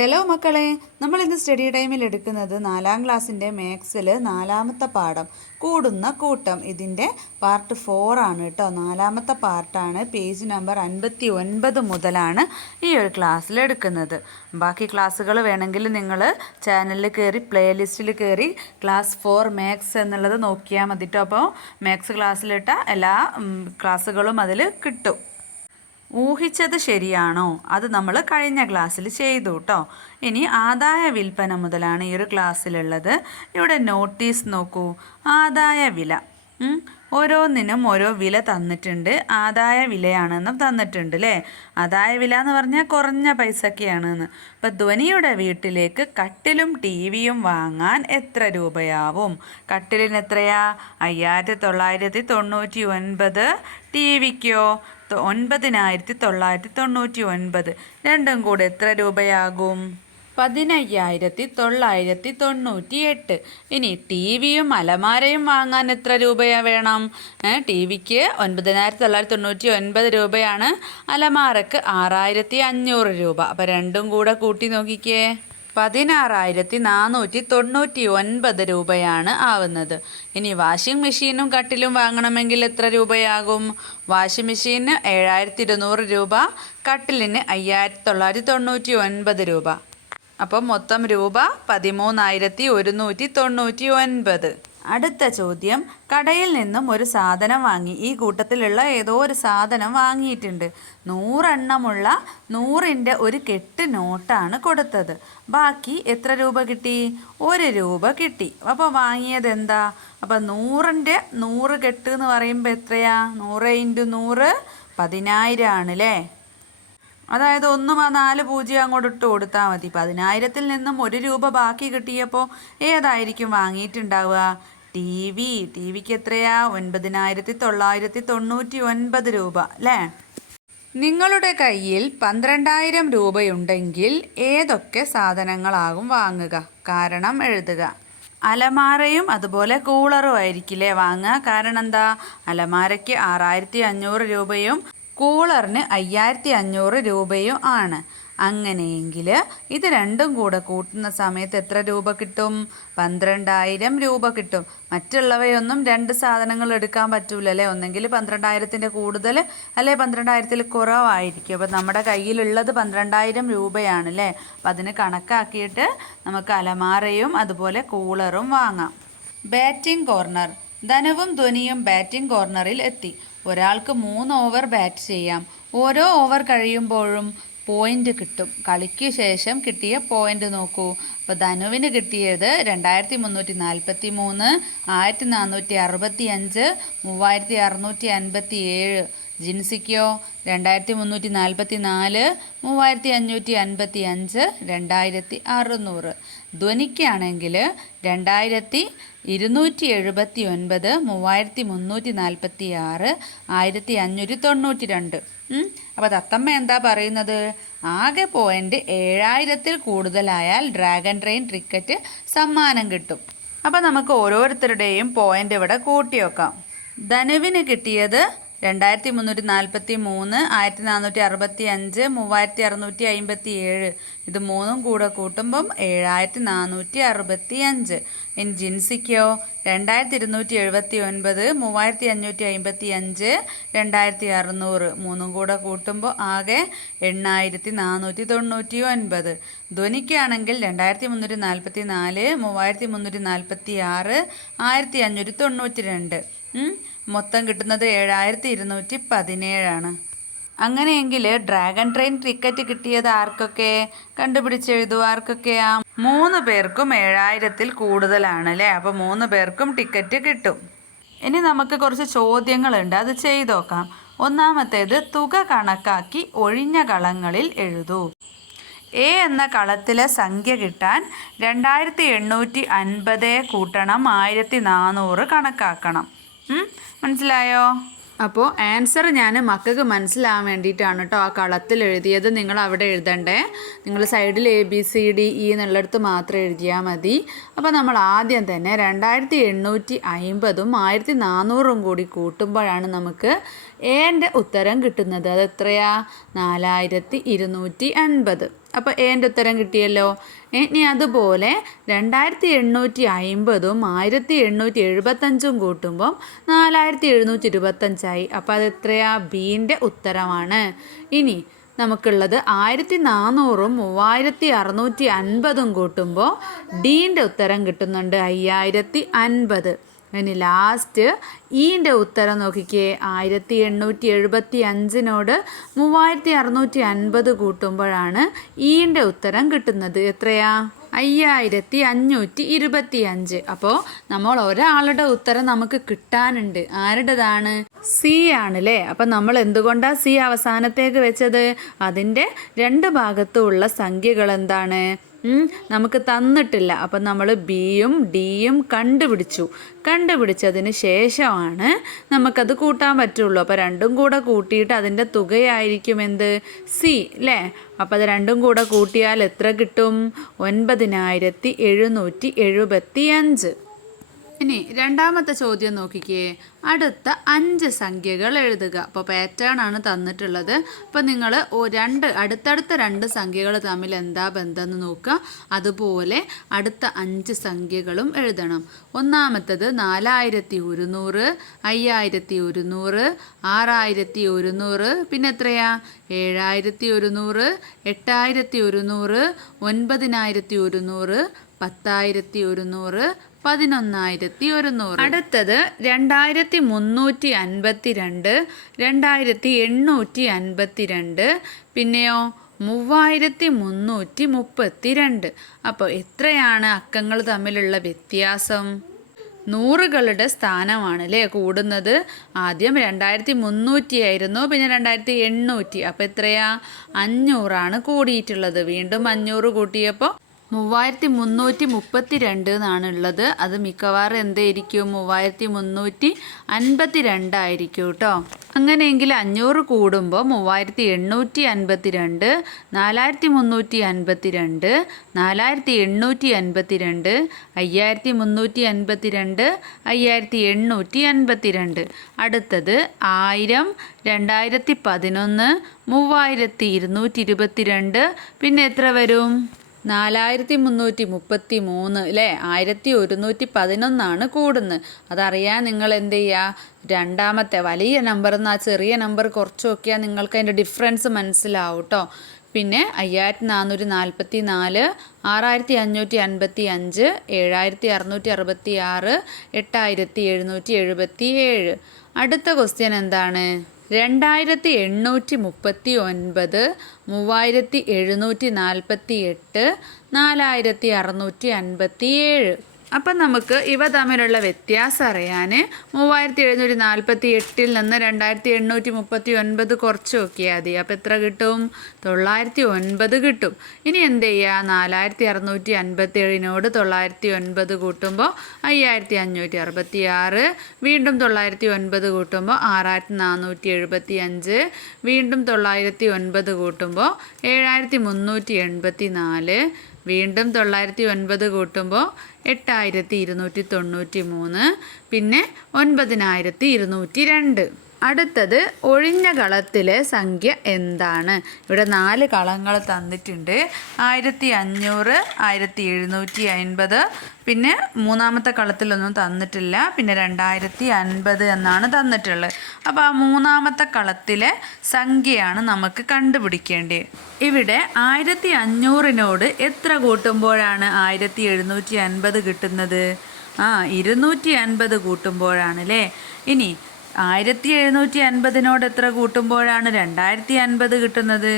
Hello മക്കളെ, നമ്മൾ ഇന്ന് സ്റ്റഡി ടൈമിൽ എടുക്കുന്നത് 4ാം ക്ലാസ്സിൻ്റെ മാത്സിൽ 4ാമത്തെ പാഠം കൂടുന്ന കൂട്ടം. ഇതിൻ്റെ പാർട്ട് 4 ആണ് കേട്ടോ. 4ാമത്തെ പാർട്ടാണ്. പേജ് നമ്പർ 59 മുതലാണ് ഈ ഒരു ക്ലാസ്സിൽ എടുക്കുന്നത്. ബാക്കി ക്ലാസ്സുകൾ വേണമെങ്കിൽ നിങ്ങൾ ചാനലിൽ കയറി പ്ലേലിസ്റ്റിൽ കയറി ക്ലാസ് 4 മാത്സ് എന്നുള്ളത് നോക്കിയാൽ മതി കേട്ടോ. അപ്പോൾ മാത്സ് ക്ലാസ്സിലിട്ട എല്ലാ ക്ലാസ്സുകളും അതിൽ കിട്ടും. ഊഹിച്ചത് ശരിയാണോ? അത് നമ്മൾ കഴിഞ്ഞ ക്ലാസ്സിൽ ചെയ്തു കേട്ടോ. ഇനി ആദായ വിൽപ്പന മുതലാണ് ഈ ഒരു ക്ലാസ്സിലുള്ളത്. ഇവിടെ നോട്ടീസ് നോക്കൂ. ആദായ വില, ഓരോന്നിനും ഓരോ വില തന്നിട്ടുണ്ട്. ആദായ വിലയാണെന്നും തന്നിട്ടുണ്ട് അല്ലേ. ആദായ വില എന്ന് പറഞ്ഞാൽ കുറഞ്ഞ പൈസയൊക്കെയാണെന്ന്. ഇപ്പം ധ്വനിയുടെ വീട്ടിലേക്ക് കട്ടിലും ടി വിയും വാങ്ങാൻ എത്ര രൂപയാവും? കട്ടിലിന് എത്രയാ? 5999. ടി വിക്കോ 9999. രണ്ടും കൂടെ എത്ര രൂപയാകും? 15998. ഇനി ടി വിയും അലമാരയും വാങ്ങാൻ എത്ര രൂപയാ വേണം? ടി വിക്ക് 9999 രൂപയാണ്, അലമാരക്ക് 6500 രൂപ. അപ്പം രണ്ടും കൂടെ കൂട്ടി നോക്കിക്കേ, 16499 രൂപയാണ് ആവുന്നത്. ഇനി വാഷിംഗ് മെഷീനും കട്ടിലും വാങ്ങണമെങ്കിൽ എത്ര രൂപയാകും? വാഷിംഗ് മെഷീന് 7200 രൂപ, കട്ടിലിന് 5999 രൂപ. അപ്പം മൊത്തം രൂപ 13199. അടുത്ത ചോദ്യം, കടയിൽ നിന്നും ഒരു സാധനം വാങ്ങി. ഈ കൂട്ടത്തിലുള്ള ഏതോ ഒരു സാധനം വാങ്ങിയിട്ടുണ്ട്. 100 എണ്ണമുള്ള 100ൻ്റെ ഒരു കെട്ട് നോട്ടാണ് കൊടുത്തത്. ബാക്കി എത്ര രൂപ കിട്ടി? 1 രൂപ കിട്ടി. അപ്പോൾ വാങ്ങിയത് എന്താ? അപ്പം 100ൻ്റെ 100 കെട്ട് എന്ന് പറയുമ്പോൾ എത്രയാ? 100 × 100 10,000 ആണ് അല്ലേ. അതായത് 4 പൂജ്യം അങ്ങോട്ട് ഇട്ട് കൊടുത്താൽ മതി. 10,000-ൽ നിന്നും 1 രൂപ ബാക്കി കിട്ടിയപ്പോൾ ഏതായിരിക്കും വാങ്ങിയിട്ടുണ്ടാവുക? ടി വിക്ക് എത്രയാ? 9999 രൂപ അല്ലേ. നിങ്ങളുടെ കയ്യിൽ 12,000 രൂപയുണ്ടെങ്കിൽ ഏതൊക്കെ സാധനങ്ങളാകും വാങ്ങുക? കാരണം എഴുതുക. അലമാരയും അതുപോലെ കൂളറും ആയിരിക്കില്ലേ വാങ്ങുക. കാരണം എന്താ? അലമാരയ്ക്ക് 6500 രൂപയും കൂളറിന് 5500 രൂപയും ആണ്. അങ്ങനെയെങ്കിൽ ഇത് രണ്ടും കൂടെ കൂട്ടുന്ന സമയത്ത് എത്ര രൂപ കിട്ടും? 12,000 രൂപ കിട്ടും. മറ്റുള്ളവയൊന്നും 2 സാധനങ്ങൾ എടുക്കാൻ പറ്റൂല അല്ലേ. ഒന്നെങ്കിൽ 12,000-ൻ്റെ കൂടുതൽ അല്ലെ 12,000-ൽ കുറവായിരിക്കും. അപ്പം നമ്മുടെ കയ്യിലുള്ളത് 12,000 രൂപയാണ് അല്ലേ. അപ്പം അതിന് കണക്കാക്കിയിട്ട് നമുക്ക് അലമാരയും അതുപോലെ കൂളറും വാങ്ങാം. Batting corner. ധനുവും ധ്വനിയും ബാറ്റിംഗ് കോർണറിൽ എത്തി. ഒരാൾക്ക് 3 ഓവർ ബാറ്റ് ചെയ്യാം. ഓരോ ഓവർ കഴിയുമ്പോഴും പോയിന്റ് കിട്ടും. കളിക്ക് ശേഷം കിട്ടിയ പോയിന്റ് നോക്കൂ. അപ്പോൾ ധനുവിന് കിട്ടിയത് 2343, 1465, 3657. ജിൻസിക്കോ 2344, 3555, 2600. ധ്വനിക്കാണെങ്കിൽ 2279, 3346, 1592. അപ്പോൾ തത്തമ്മ എന്താ പറയുന്നത്? ആകെ പോയിന്റ് 7000-ൽ കൂടുതലായാൽ ഡ്രാഗൺ ട്രെയിൻ ടിക്കറ്റ് സമ്മാനം കിട്ടും. അപ്പോൾ നമുക്ക് ഓരോരുത്തരുടെയും പോയിന്റ് ഇവിടെ കൂട്ടി വെക്കാം. ധനുവിന് കിട്ടിയത് 2343, 1465, 3657. ഇത് 3ഉം കൂടെ കൂട്ടുമ്പം 7465. ഇനി ജിൻസിക്കോ 2279, 3555, 2600. 3ഉം കൂടെ കൂട്ടുമ്പോൾ ആകെ 8499. ധ്വനിക്കാണെങ്കിൽ 2344, 3346, 1592. മൊത്തം കിട്ടുന്നത് 7217 ആണ്. അങ്ങനെയെങ്കിൽ ഡ്രാഗൺ ട്രെയിൻ ടിക്കറ്റ് കിട്ടിയത് ആർക്കൊക്കെ? കണ്ടുപിടിച്ചെഴുതൂ. ആർക്കൊക്കെയാ? 3 പേർക്കും 7000-ൽ കൂടുതലാണ് അല്ലേ. അപ്പോൾ 3 പേർക്കും ടിക്കറ്റ് കിട്ടും. ഇനി നമുക്ക് കുറച്ച് ചോദ്യങ്ങളുണ്ട്, അത് ചെയ്ത് നോക്കാം. ഒന്നാമത്തേത്, തുക കണക്കാക്കി ഒഴിഞ്ഞ കളങ്ങളിൽ എഴുതൂ. എ എന്ന കളത്തിലെ സംഖ്യ കിട്ടാൻ 2850 കൂട്ടണം 1400 കണക്കാക്കണം. മനസ്സിലായോ? അപ്പോൾ ആൻസർ ഞാൻ മക്കൾക്ക് മനസ്സിലാവാൻ വേണ്ടിയിട്ടാണ് കേട്ടോ ആ കളത്തിൽ എഴുതിയത്. നിങ്ങൾ അവിടെ എഴുതണ്ടേ. നിങ്ങൾ സൈഡിൽ ABCD E എന്നുള്ളിടത്ത് മാത്രം എഴുതിയാൽ മതി. അപ്പോൾ നമ്മൾ ആദ്യം തന്നെ 2850ഉം 1400ഉം കൂടി കൂട്ടുമ്പോഴാണ് നമുക്ക് എൻ്റെ ഉത്തരം കിട്ടുന്നത് അതെത്രയാ? 4250. അപ്പോൾ എൻ്റെ ഉത്തരം കിട്ടിയല്ലോ. ഇനി അതുപോലെ 2850ഉം 1875ഉം കൂട്ടുമ്പം 4725ആയി. അപ്പോൾ അതെത്രയാ? ബീൻ്റെ ഉത്തരമാണ്. ഇനി നമുക്കുള്ളത് 1400ഉം 3650ഉം കൂട്ടുമ്പോൾ ഡീൻ്റെ ഉത്തരം കിട്ടുന്നുണ്ട് 5050. ഇനി ലാസ്റ്റ് ഈൻ്റെ ഉത്തരം നോക്കിക്കേ. 1875നോട് 3650 കൂട്ടുമ്പോഴാണ് ഈൻ്റെ ഉത്തരം കിട്ടുന്നത്. എത്രയാ? 5525. അപ്പോൾ നമ്മൾ ഒരാളുടെ ഉത്തരം നമുക്ക് കിട്ടാനുണ്ട്. ആരുടേതാണ്? സി ആണല്ലേ. അപ്പം നമ്മൾ എന്തുകൊണ്ടാണ് സി അവസാനത്തേക്ക് വെച്ചത്? അതിൻ്റെ രണ്ട് ഭാഗത്തുമുള്ള സംഖ്യകൾ എന്താണ്? നമുക്ക് തന്നിട്ടില്ല. അപ്പം നമ്മൾ ബിയും ഡിയും കണ്ടുപിടിച്ചതിന് ശേഷമാണ് നമുക്കത് കൂട്ടാൻ പറ്റുള്ളൂ. അപ്പോൾ രണ്ടും കൂടെ കൂട്ടിയിട്ട് അതിൻ്റെ തുകയായിരിക്കും എന്ത്? സി അല്ലേ. അപ്പോൾ അത് രണ്ടും കൂടെ കൂട്ടിയാൽ എത്ര കിട്ടും? 9775. ഇനി രണ്ടാമത്തെ ചോദ്യം നോക്കിക്കേ. അടുത്ത 5 സംഖ്യകൾ എഴുതുക. അപ്പോൾ പാറ്റേൺ ആണ് തന്നിട്ടുള്ളത്. അപ്പോൾ നിങ്ങൾ അടുത്തടുത്ത 2 സംഖ്യകൾ തമ്മിൽ എന്താ ബന്ധം എന്ന് നോക്കുക. അതുപോലെ അടുത്ത 5 സംഖ്യകളും എഴുതണം. ഒന്നാമത്തത് 4100, 5100, 6100, പിന്നെ എത്രയാ? 7100, 8100, 9100, 10100, 11100. അടുത്തത് 2352, 2852, പിന്നെയോ 3332. അപ്പോൾ എത്രയാണ് അക്കങ്ങൾ തമ്മിലുള്ള വ്യത്യാസം? 100കളുടെ സ്ഥാനമാണ് അല്ലേ കൂടുന്നത്. ആദ്യം 2300 ആയിരുന്നു, പിന്നെ 2800. അപ്പോൾ എത്രയാ? 500 കൂടിയിട്ടുള്ളത്. വീണ്ടും 500 കൂട്ടിയപ്പോൾ 3332 എന്നാണുള്ളത്. അത് മിക്കവാറും എന്തായിരിക്കും? 3352 ആയിരിക്കും കേട്ടോ. അങ്ങനെയെങ്കിൽ 500 കൂടുമ്പോൾ 3852, 4352, 4852, 5352, 5852. അടുത്തത് 1000, 2011, 3222, പിന്നെ എത്ര വരും? 4333 അല്ലേ. 1111 കൂടുന്നത്. അതറിയാൻ നിങ്ങൾ എന്ത് ചെയ്യുക? രണ്ടാമത്തെ വലിയ നമ്പറിൽ നിന്ന് ആ ചെറിയ നമ്പർ കുറച്ച് നോക്കിയാൽ നിങ്ങൾക്ക് അതിൻ്റെ ഡിഫറൻസ് മനസ്സിലാവും കേട്ടോ. പിന്നെ 5444, 6555, 7666, 8777. അടുത്ത ക്വസ്റ്റ്യൻ എന്താണ്? 2839, 3748, 4657. അപ്പം നമുക്ക് ഇവ തമ്മിലുള്ള വ്യത്യാസം അറിയാൻ 3748 നിന്ന് 2839 കുറച്ച് നോക്കിയാൽ മതി. അപ്പോൾ എത്ര കിട്ടും? 909 കിട്ടും. ഇനി എന്ത് ചെയ്യുക? 4657നോട് 909 കൂട്ടുമ്പോൾ 5566, വീണ്ടും 909 കൂട്ടുമ്പോൾ 6475, വീണ്ടും 909 കൂട്ടുമ്പോൾ 7384, വീണ്ടും 909 കൂട്ടുമ്പോൾ 8293, പിന്നെ 9202. അടുത്തത് ഒഴിഞ്ഞ കളത്തിലെ സംഖ്യ എന്താണ്? ഇവിടെ 4 കളങ്ങൾ തന്നിട്ടുണ്ട്. 1500, 1750, പിന്നെ മൂന്നാമത്തെ കളത്തിലൊന്നും തന്നിട്ടില്ല. പിന്നെ 2050 എന്നാണ് തന്നിട്ടുള്ളത്. അപ്പോൾ ആ മൂന്നാമത്തെ കളത്തിലെ സംഖ്യയാണ് നമുക്ക് കണ്ടുപിടിക്കേണ്ടത്. ഇവിടെ 1500നോട് എത്ര കൂട്ടുമ്പോഴാണ് 1750 കിട്ടുന്നത്? 250 കൂട്ടുമ്പോഴാണ് അല്ലേ. ഇനി 1750നോട് എത്ര കൂട്ടുമ്പോഴാണ് 2050 കിട്ടുന്നത്?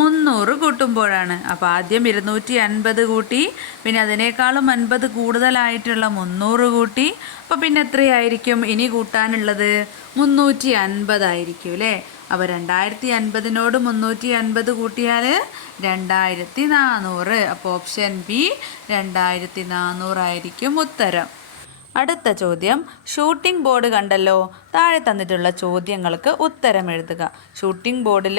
300 കൂട്ടുമ്പോഴാണ്. അപ്പോൾ ആദ്യം 250 കൂട്ടി, പിന്നെ അതിനേക്കാളും 50 കൂടുതലായിട്ടുള്ള 300 കൂട്ടി. അപ്പോൾ പിന്നെ എത്രയായിരിക്കും ഇനി കൂട്ടാനുള്ളത്? 350 ആയിരിക്കും അല്ലേ. അപ്പോൾ 2050നോട് 350 കൂട്ടിയാൽ 2400. അപ്പോൾ ഓപ്ഷൻ ബി 2400 ആയിരിക്കും ഉത്തരം. അടുത്ത ചോദ്യം, ഷൂട്ടിംഗ് ബോർഡ് കണ്ടല്ലോ. താഴെ തന്നിട്ടുള്ള ചോദ്യങ്ങൾക്ക് ഉത്തരം എഴുതുക. ഷൂട്ടിംഗ് ബോർഡിൽ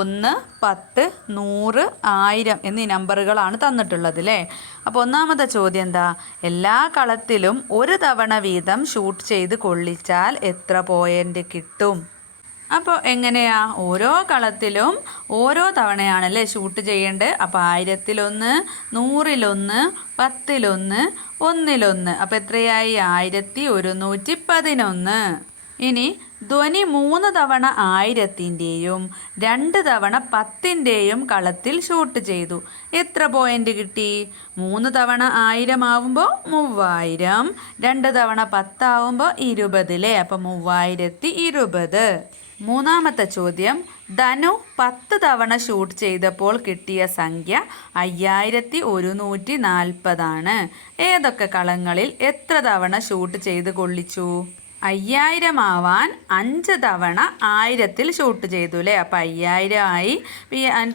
1, 10, 100, 1000 എന്നീ നമ്പറുകളാണ് തന്നിട്ടുള്ളത് അല്ലേ. അപ്പോൾ ഒന്നാമത്തെ ചോദ്യം എന്താ? എല്ലാ കളത്തിലും ഒരു തവണ വീതം ഷൂട്ട് ചെയ്ത് കൊള്ളിച്ചാൽ എത്ര പോയിൻ്റ് കിട്ടും? അപ്പോൾ എങ്ങനെയാ ഓരോ കളത്തിലും ഓരോ തവണയാണല്ലേ ഷൂട്ട് ചെയ്യേണ്ടത്. അപ്പോൾ 1000-1, 100-1, 10-1, 1-1. അപ്പോൾ എത്രയായി? 1111. ഇനി ധ്വനി 3 തവണ 1000-ൻ്റെയും 2 തവണ 10-ൻ്റെയും കളത്തിൽ ഷൂട്ട് ചെയ്തു. എത്ര പോയിന്റ് കിട്ടി? 3 തവണ 1000 ആവുമ്പോൾ 3000, 2 തവണ 10 ആവുമ്പോൾ 20 അല്ലേ? അപ്പം 3020. മൂന്നാമത്തെ ചോദ്യം, ധനു 10 തവണ ഷൂട്ട് ചെയ്തപ്പോൾ കിട്ടിയ സംഖ്യ 5140 ഏതൊക്കെ കളങ്ങളിൽ എത്ര തവണ ഷൂട്ട് ചെയ്ത് കൊള്ളിച്ചു? 5000 ആവാൻ 5 തവണ 1000-ൽ ഷൂട്ട് ചെയ്തു അല്ലേ? അപ്പം 5000 ആയി.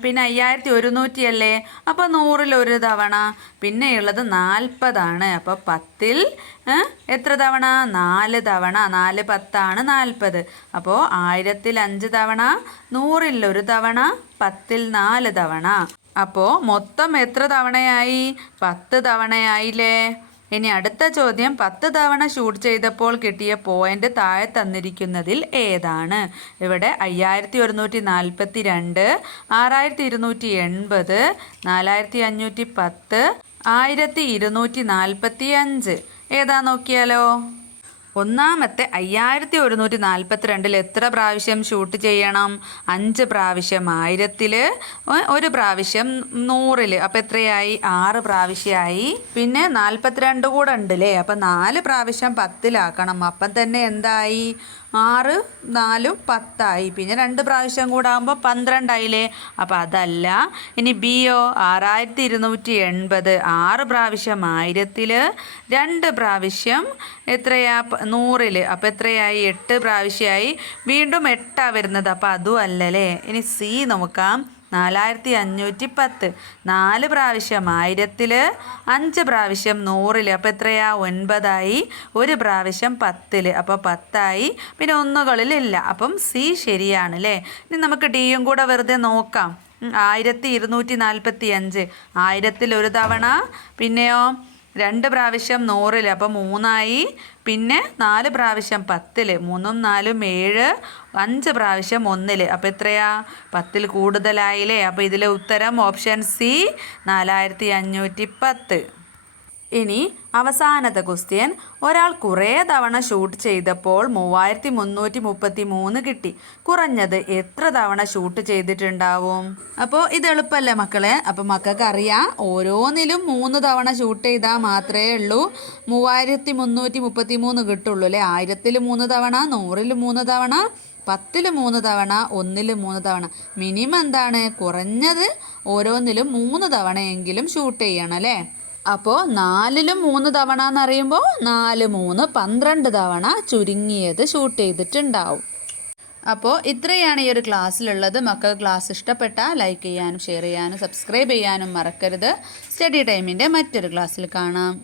പിന്നെ 5100 അല്ലേ? അപ്പോൾ 100-ൽ 1 തവണ. പിന്നെയുള്ളത് 40. അപ്പോൾ 10-ൽ എത്ര തവണ? 4 തവണ. 4 10 40. അപ്പോൾ 1000-ൽ 5 തവണ, 100-ൽ 1 തവണ, 10-ൽ 4 തവണ. അപ്പോൾ മൊത്തം എത്ര തവണയായി? 10 തവണയായില്ലേ? ഇനി അടുത്ത ചോദ്യം, 10 തവണ ഷൂട്ട് ചെയ്തപ്പോൾ കിട്ടിയ പോയിന്റ് താഴെ തന്നിരിക്കുന്നതിൽ ഏതാണ്? ഇവിടെ 5142, 6280, 4510, 1245. ഏതാ നോക്കിയാലോ? ഒന്നാമത്തെ 5142-ൽ എത്ര പ്രാവശ്യം ഷൂട്ട് ചെയ്യണം? 5 പ്രാവശ്യം 1000-ൽ, 1 പ്രാവശ്യം 100-ൽ. അപ്പം എത്രയായി? 6 പ്രാവശ്യമായി. പിന്നെ 42 കൂടെ ഉണ്ടല്ലേ? അപ്പം 4 പ്രാവശ്യം 10-ലാക്കണം. അപ്പം തന്നെ എന്തായി? 6 4 10 പിന്നെ 2 പ്രാവശ്യം കൂടെ ആകുമ്പോൾ 12 ആയില്ലേ? അപ്പം അതല്ല. ഇനി ബിയോ 6280, 6 പ്രാവശ്യം 1000-ൽ, 2 പ്രാവശ്യം എത്രയാ? 100-ൽ. അപ്പം എത്രയായി? 8 പ്രാവശ്യമായി. വീണ്ടും 8 വരുന്നത്. അപ്പം അതും അല്ലല്ലേ? ഇനി സി നോക്കാം. 4510, 4 പ്രാവശ്യം 1000-ൽ, 5 പ്രാവശ്യം 100-ൽ. അപ്പം എത്രയാ? 9 ആയി. 1 പ്രാവശ്യം 10-ൽ. അപ്പോൾ 10 ആയി. പിന്നെ 1-കളിലില്ല. അപ്പം സി ശരിയാണ് അല്ലേ? ഇനി നമുക്ക് ഡിയും കൂടെ വെറുതെ നോക്കാം. 1245, 1000-ൽ 1 തവണ, പിന്നെയോ 2 പ്രാവശ്യം 100-ൽ. അപ്പം 3 ആയി. പിന്നെ 4 പ്രാവശ്യം 10-ൽ, 3ഉം 4ഉം 7, 5 പ്രാവശ്യം 1-ൽ. അപ്പോൾ എത്രയാ? 10-ൽ കൂടുതലായില്ലേ? അപ്പോൾ ഇതിലെ ഉത്തരം ഓപ്ഷൻ സി, 4510. ഇനി അവസാനത്തെ ക്വസ്റ്റ്യൻ, ഒരാൾ കുറേ തവണ ഷൂട്ട് ചെയ്തപ്പോൾ 3333 കിട്ടി. കുറഞ്ഞത് എത്ര തവണ ഷൂട്ട് ചെയ്തിട്ടുണ്ടാവും? അപ്പോൾ ഇത് എളുപ്പമല്ലേ മക്കളെ? അപ്പോൾ മക്കൾക്ക് അറിയാം, ഓരോന്നിലും 3 തവണ ഷൂട്ട് ചെയ്താൽ മാത്രമേ ഉള്ളൂ 3333 കിട്ടുള്ളൂ അല്ലേ? 1000-ൽ 3 തവണ, 100-ൽ 3 തവണ, 10-ൽ 3 തവണ, 1-ൽ 3 തവണ. മിനിമം എന്താണ്? കുറഞ്ഞത് ഓരോന്നിലും 3 തവണയെങ്കിലും ഷൂട്ട് ചെയ്യണം അല്ലേ? അപ്പോൾ 4-ലും 3 തവണ എന്നറിയുമ്പോൾ 4 3 12 തവണ ചുരുങ്ങിയത് ഷൂട്ട് ചെയ്തിട്ടുണ്ടാവും. അപ്പോൾ ഇത്രയാണ് ഈ ഒരു ക്ലാസ്സിലുള്ളത്. മക്കൾക്ക് ക്ലാസ് ഇഷ്ടപ്പെട്ടാൽ ലൈക്ക് ചെയ്യാനും ഷെയർ ചെയ്യാനും സബ്സ്ക്രൈബ് ചെയ്യാനും മറക്കരുത്. സ്റ്റഡി ടൈമിൻ്റെ മറ്റൊരു ക്ലാസ്സിൽ കാണാം.